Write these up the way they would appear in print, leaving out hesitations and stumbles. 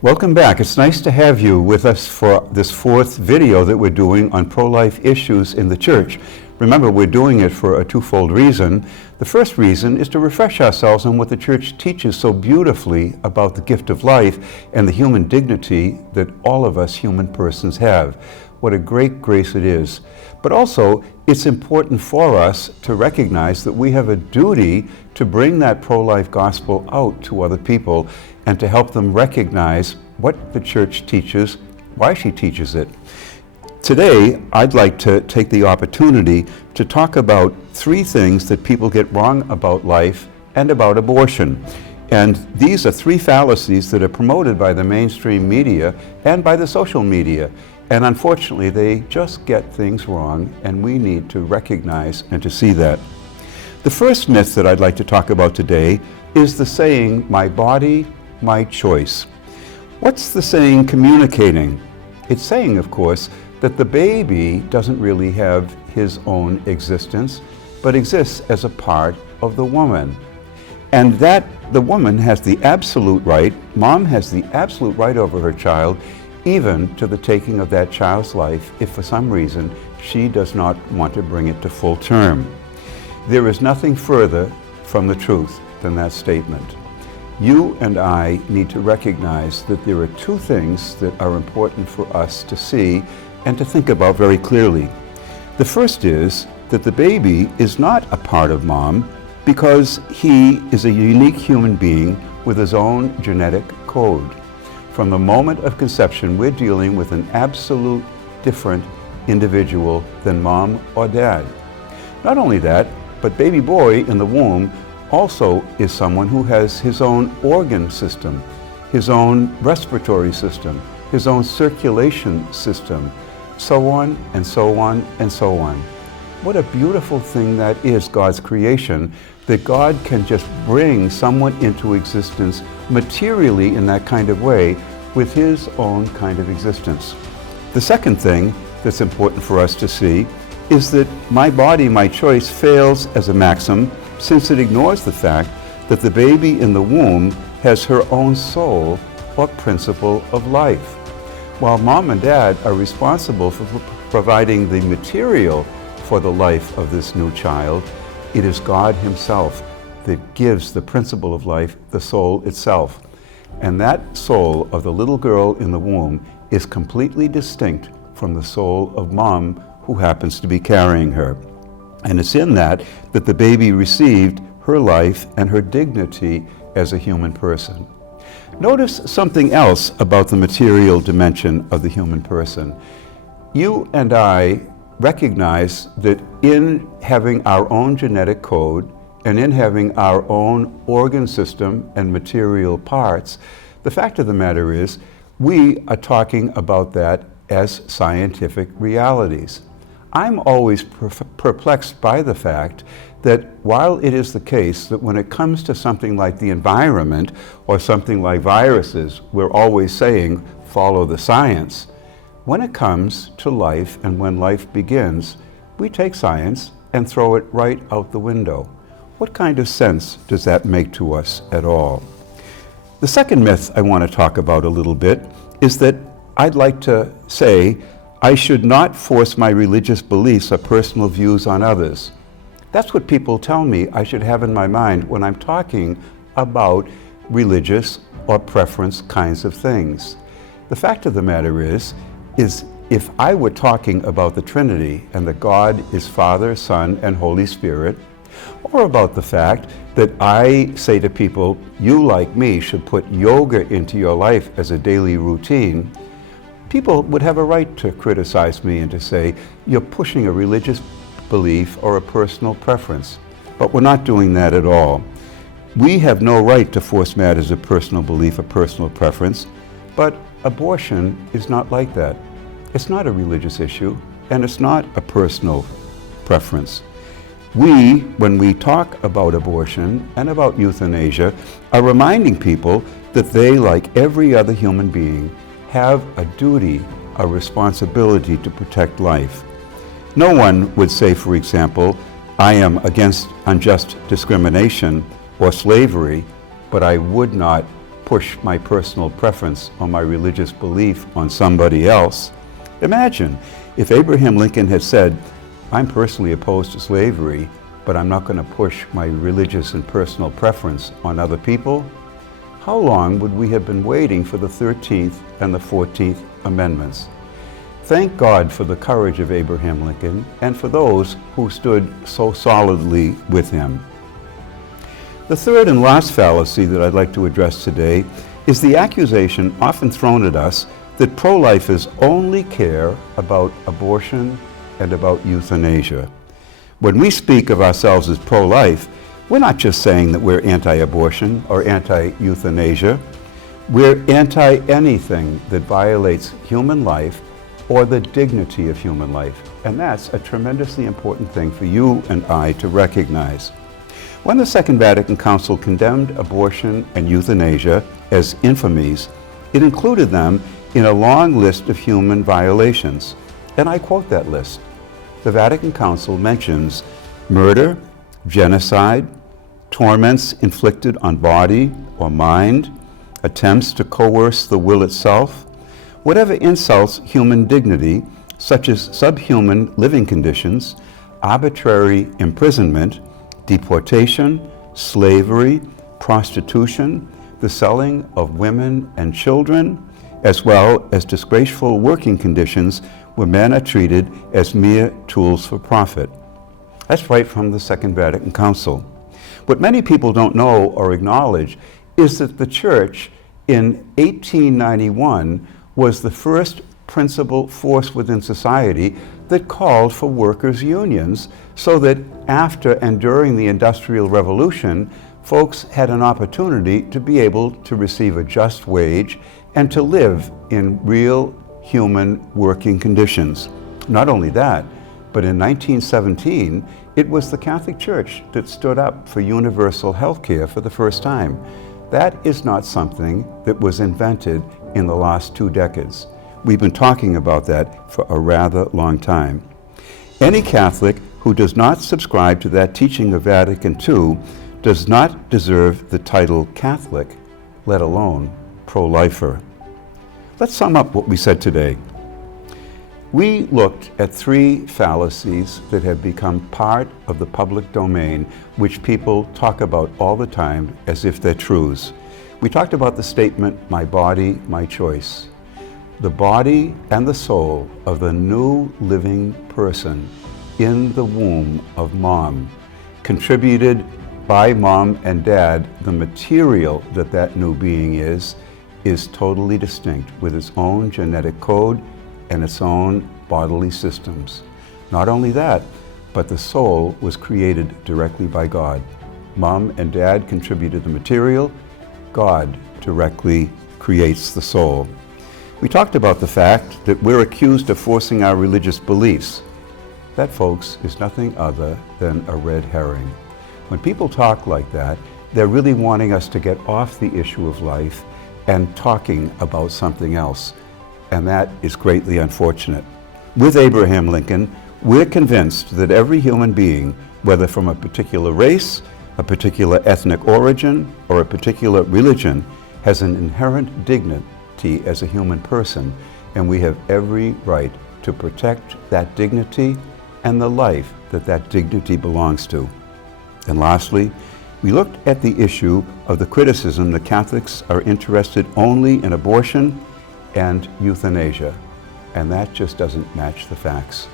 Welcome back. It's nice to have you with us for this fourth video that we're doing on pro-life issues in the church. Remember, we're doing it for a twofold reason. The first reason is to refresh ourselves on what the church teaches so beautifully about the gift of life and the human dignity that all of us human persons have. What a great grace it is. But also, it's important for us to recognize that we have a duty to bring that pro-life gospel out to other people and to help them recognize what the church teaches, why she teaches it. Today, I'd like to take the opportunity to talk about three things that people get wrong about life and about abortion. And these are three fallacies that are promoted by the mainstream media and by the social media. And unfortunately, they just get things wrong, and we need to recognize and to see that. The first myth that I'd like to talk about today is the saying, "My body, my choice." What's the saying communicating? It's saying, of course, that the baby doesn't really have his own existence, but exists as a part of the woman. And that the woman has the absolute right, mom has the absolute right over her child, even to the taking of that child's life if for some reason she does not want to bring it to full term. There is nothing further from the truth than that statement. You and I need to recognize that there are two things that are important for us to see and to think about very clearly. The first is that the baby is not a part of mom because he is a unique human being with his own genetic code. From the moment of conception, we're dealing with an absolute different individual than mom or dad. Not only that, but baby boy in the womb also is someone who has his own organ system, his own respiratory system, his own circulation system, so on and so on and so on. What a beautiful thing that is, God's creation, that God can just bring someone into existence materially in that kind of way with his own kind of existence. The second thing that's important for us to see is that my body, my choice fails as a maxim since it ignores the fact that the baby in the womb has her own soul or principle of life. While mom and dad are responsible for providing the material for the life of this new child, it is God himself that gives the principle of life, the soul itself. And that soul of the little girl in the womb is completely distinct from the soul of mom who happens to be carrying her. And it's in that the baby received her life and her dignity as a human person. Notice something else about the material dimension of the human person. You and I recognize that in having our own genetic code and in having our own organ system and material parts, the fact of the matter is we are talking about that as scientific realities. I'm always perplexed by the fact that while it is the case that when it comes to something like the environment or something like viruses, we're always saying, follow the science. When it comes to life and when life begins, we take science and throw it right out the window. What kind of sense does that make to us at all? The second myth I want to talk about a little bit is that I'd like to say I should not force my religious beliefs or personal views on others. That's what people tell me I should have in my mind when I'm talking about religious or preference kinds of things. The fact of the matter is if I were talking about the Trinity and that God is Father, Son, and Holy Spirit, or about the fact that I say to people, you like me should put yoga into your life as a daily routine, people would have a right to criticize me and to say, you're pushing a religious belief or a personal preference. But we're not doing that at all. We have no right to force matters of personal belief or personal preference, but abortion is not like that. It's not a religious issue, and it's not a personal preference. We, when we talk about abortion and about euthanasia, are reminding people that they, like every other human being, have a duty, a responsibility to protect life. No one would say, for example, I am against unjust discrimination or slavery, but I would not push my personal preference or my religious belief on somebody else. Imagine if Abraham Lincoln had said, I'm personally opposed to slavery, but I'm not going to push my religious and personal preference on other people. How long would we have been waiting for the 13th and the 14th Amendments? Thank God for the courage of Abraham Lincoln and for those who stood so solidly with him. The third and last fallacy that I'd like to address today is the accusation often thrown at us that pro-lifers only care about abortion and about euthanasia. When we speak of ourselves as pro-life, we're not just saying that we're anti-abortion or anti-euthanasia. We're anti-anything that violates human life or the dignity of human life. And that's a tremendously important thing for you and I to recognize. When the Second Vatican Council condemned abortion and euthanasia as infamies, it included them in a long list of human violations. And I quote that list. The Vatican Council mentions murder, genocide, torments inflicted on body or mind, attempts to coerce the will itself, whatever insults human dignity, such as subhuman living conditions, arbitrary imprisonment, deportation, slavery, prostitution, the selling of women and children, as well as disgraceful working conditions where men are treated as mere tools for profit. That's right from the Second Vatican Council. What many people don't know or acknowledge is that the Church in 1891 was the first principal force within society that called for workers' unions so that after and during the Industrial Revolution, folks had an opportunity to be able to receive a just wage and to live in real human working conditions. Not only that, but in 1917, it was the Catholic Church that stood up for universal health care for the first time. That is not something that was invented in the last 2 decades. We've been talking about that for a rather long time. Any Catholic who does not subscribe to that teaching of Vatican II does not deserve the title Catholic, let alone pro-lifer. Let's sum up what we said today. We looked at 3 fallacies that have become part of the public domain, which people talk about all the time as if they're truths. We talked about the statement, my body, my choice. The body and the soul of the new living person in the womb of mom, contributed by mom and dad, the material that that new being is totally distinct with its own genetic code and its own bodily systems. Not only that, but the soul was created directly by God. Mom and dad contributed the material. God directly creates the soul. We talked about the fact that we're accused of forcing our religious beliefs. That, folks, is nothing other than a red herring. When people talk like that, they're really wanting us to get off the issue of life and talking about something else. And that is greatly unfortunate. With Abraham Lincoln, we're convinced that every human being, whether from a particular race, a particular ethnic origin, or a particular religion, has an inherent dignity as a human person, and we have every right to protect that dignity and the life that that dignity belongs to. And lastly, we looked at the issue of the criticism that Catholics are interested only in abortion and euthanasia, and that just doesn't match the facts.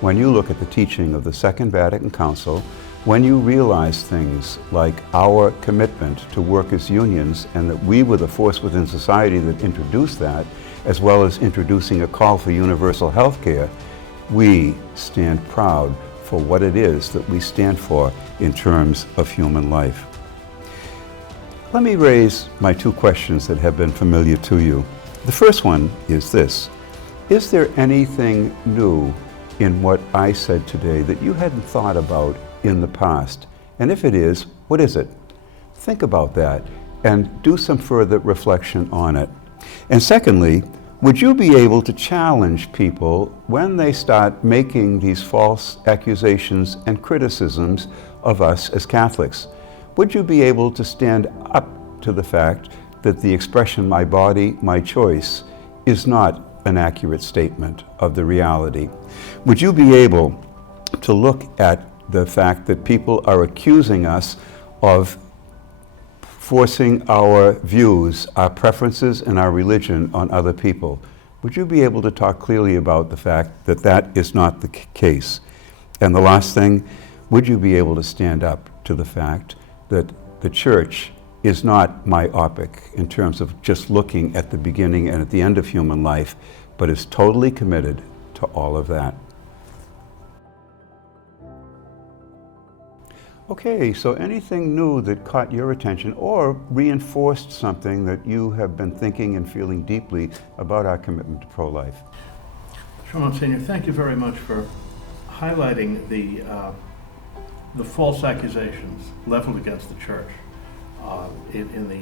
When you look at the teaching of the Second Vatican Council, when you realize things like our commitment to workers' unions and that we were the force within society that introduced that, as well as introducing a call for universal health care, we stand proud for what it is that we stand for in terms of human life. Let me raise my 2 questions that have been familiar to you. The first one is this: is there anything new in what I said today that you hadn't thought about in the past? And if it is, what is it? Think about that and do some further reflection on it. And secondly, would you be able to challenge people when they start making these false accusations and criticisms of us as Catholics? Would you be able to stand up to the fact that the expression "my body, my choice" is not an accurate statement of the reality? Would you be able to look at the fact that people are accusing us of forcing our views, our preferences, and our religion on other people? Would you be able to talk clearly about the fact that that is not the case? And the last thing, would you be able to stand up to the fact that the church is not myopic in terms of just looking at the beginning and at the end of human life, but is totally committed to all of that? Okay, so anything new that caught your attention or reinforced something that you have been thinking and feeling deeply about our commitment to pro-life? Sure, Monsignor, thank you very much for highlighting the false accusations leveled against the church in the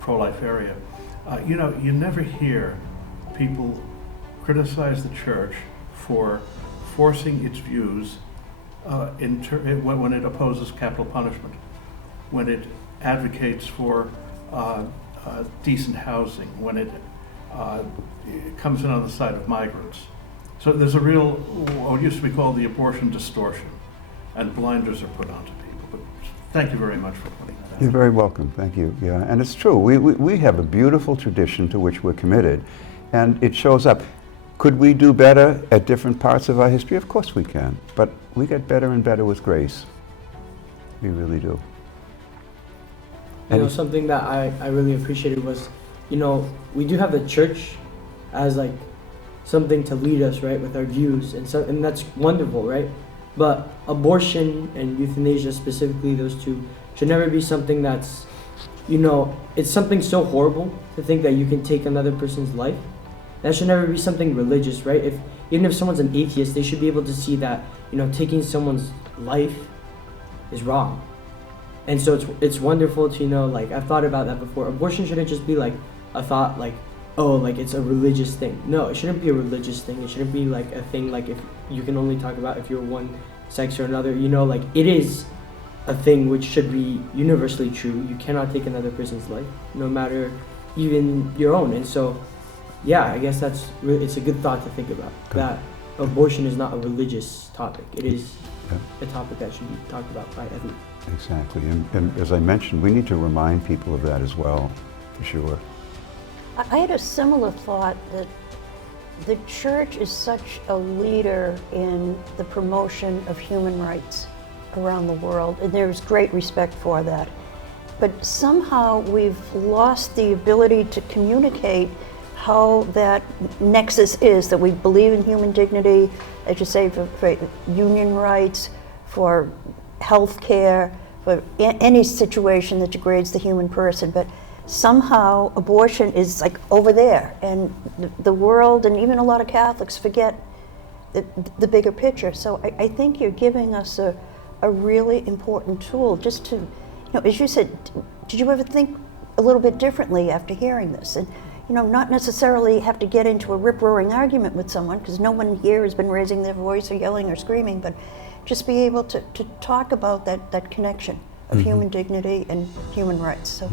pro-life area. You know, you never hear people criticize the church for forcing its views when it opposes capital punishment, when it advocates for decent housing, when it comes in on the side of migrants. So there's a real, what used to be called the abortion distortion, and blinders are put onto people. But thank you very much for putting that out. You're very welcome, thank you. Yeah, and it's true, we have a beautiful tradition to which we're committed, and it shows up. Could we do better at different parts of our history? Of course we can, but we get better and better with grace. We really do. You know, something that I really appreciated was, you know, we do have the church as like something to lead us, right, with our views, and that's wonderful, right? But abortion and euthanasia specifically, those two, should never be something that's, you know, it's something so horrible to think that you can take another person's life. That should never be something religious, right? Even if someone's an atheist, they should be able to see that, you know, taking someone's life is wrong. And so it's wonderful to, you know, like, I've thought about that before. Abortion shouldn't just be like a thought, like, oh, like it's a religious thing. No, it shouldn't be a religious thing. It shouldn't be like a thing like if you can only talk about if you're one sex or another. You know, like, it is a thing which should be universally true. You cannot take another person's life, no matter even your own. And so, yeah, I guess it's a good thought to think about. Good. That abortion is not a religious topic. It is a topic that should be talked about by everyone. Exactly, and as I mentioned, we need to remind people of that as well, for sure. I had a similar thought that the church is such a leader in the promotion of human rights around the world, and there's great respect for that. But somehow we've lost the ability to communicate how that nexus is, that we believe in human dignity, as you say, for union rights, for health care, for any situation that degrades the human person. But somehow abortion is like over there, and the world and even a lot of Catholics forget the bigger picture. So I think you're giving us a really important tool just to, you know, as you said, did you ever think a little bit differently after hearing this? And, you know, not necessarily have to get into a rip-roaring argument with someone, because no one here has been raising their voice or yelling or screaming, but just be able to talk about that connection of human dignity and human rights. So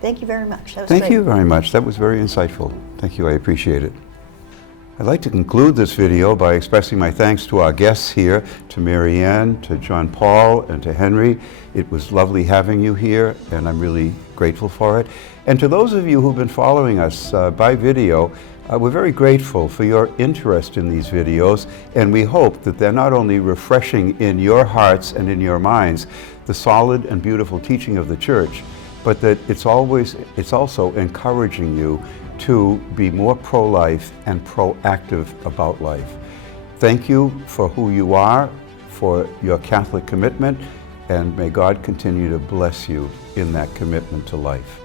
thank you very much. That was Thank great. you very much. That was very insightful. Thank you, I appreciate it. I'd like to conclude this video by expressing my thanks to our guests here, to Marianne, to John Paul, and to Henry. It was lovely having you here, and I'm really grateful for it. And to those of you who've been following us by video, we're very grateful for your interest in these videos, and we hope that they're not only refreshing in your hearts and in your minds the solid and beautiful teaching of the Church, but that it's also encouraging you to be more pro-life and proactive about life. Thank you for who you are, for your Catholic commitment, and may God continue to bless you in that commitment to life.